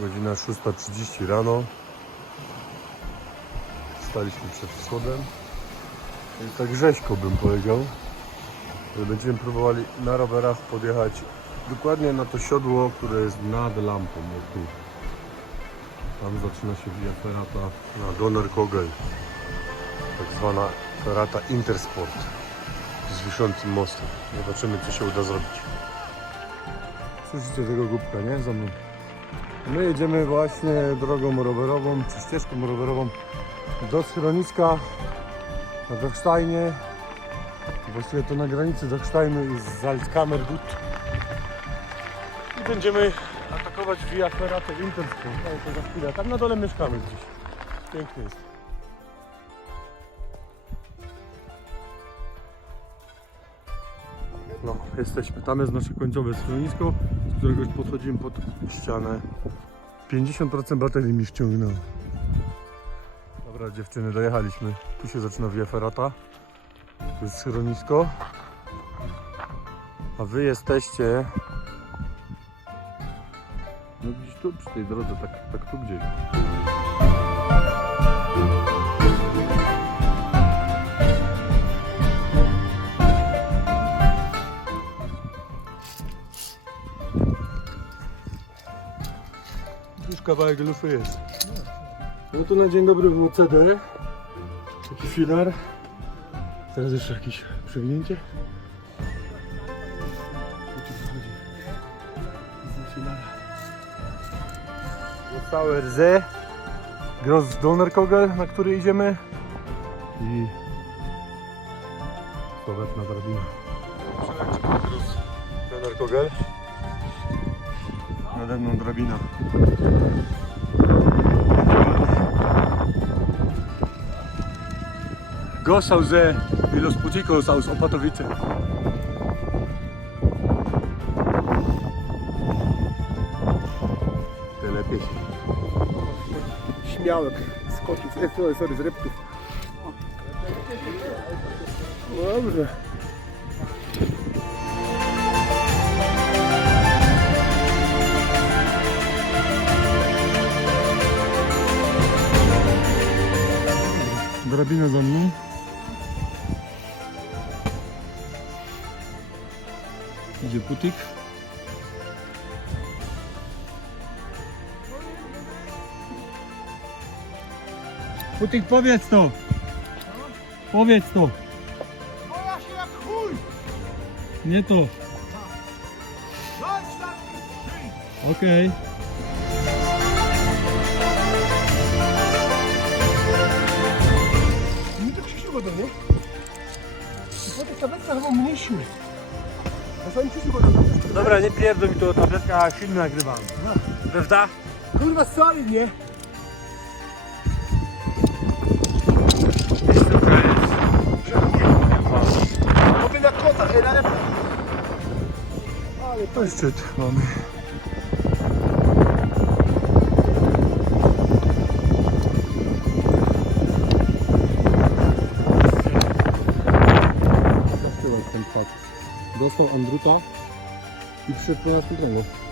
Godzina 6.30 rano. Staliśmy przed wschodem. Jest tak rzeźko bym powiedział. Będziemy próbowali na rowerach podjechać dokładnie na to siodło, które jest nad lampą. Tu. Tam zaczyna się Via Ferrata na Donner Kogel. Tak zwana Ferrata Intersport z wiszącym mostem. Zobaczymy co się uda zrobić. Słyszycie tego głupka, nie? Za mną. My jedziemy właśnie drogą rowerową, czy ścieżką rowerową do schroniska na Dachsteinie. Właściwie to na granicy Dachsteinu i Salzkammergut. I będziemy atakować Via Ferrata Intersport. Ale to za chwilę. Tam na dole mieszkamy gdzieś. Pięknie jest. No, jesteśmy. Tam jest nasze końcowe schronisko, z którego już podchodzimy pod ścianę. 50% baterii mi ściągnęło. Dobra dziewczyny, dojechaliśmy. Tu się zaczyna Via Ferrata. Tu jest schronisko. A wy jesteście... No gdzieś tu przy tej drodze, tak, tak tu gdzieś. Już kawałek lufy jest. No to na dzień dobry było CD. Taki filar. Teraz jeszcze jakieś przewinięcie. Tu. Zostały rdzy. Gross Donnerkogel, na który idziemy. I sławetna drabina. Przelecimy Gross Donnerkogel. Nade mną drabina. Gossał ze los puticos aus Opatowice. Te lepiej. Śmiałek z kotów, e, sorry, z rybków. Dobrze. Drabina za mną. Idzie putik. Putik, powiedz to! Powiedz to! Boja się jak chuj! Nie to! Mnie! Okej. Nie nie? I po tych tabletkach chyba. Na wodą. Dobra, nie pierdol mi tu o tabletkach, film nagrywam. Prawda? Kurwa, sorry, nie? Oby na kota, e, na. Ale to jest szczyt mamy. Ten fakt. Dostał Andruta i przyszedł po nas.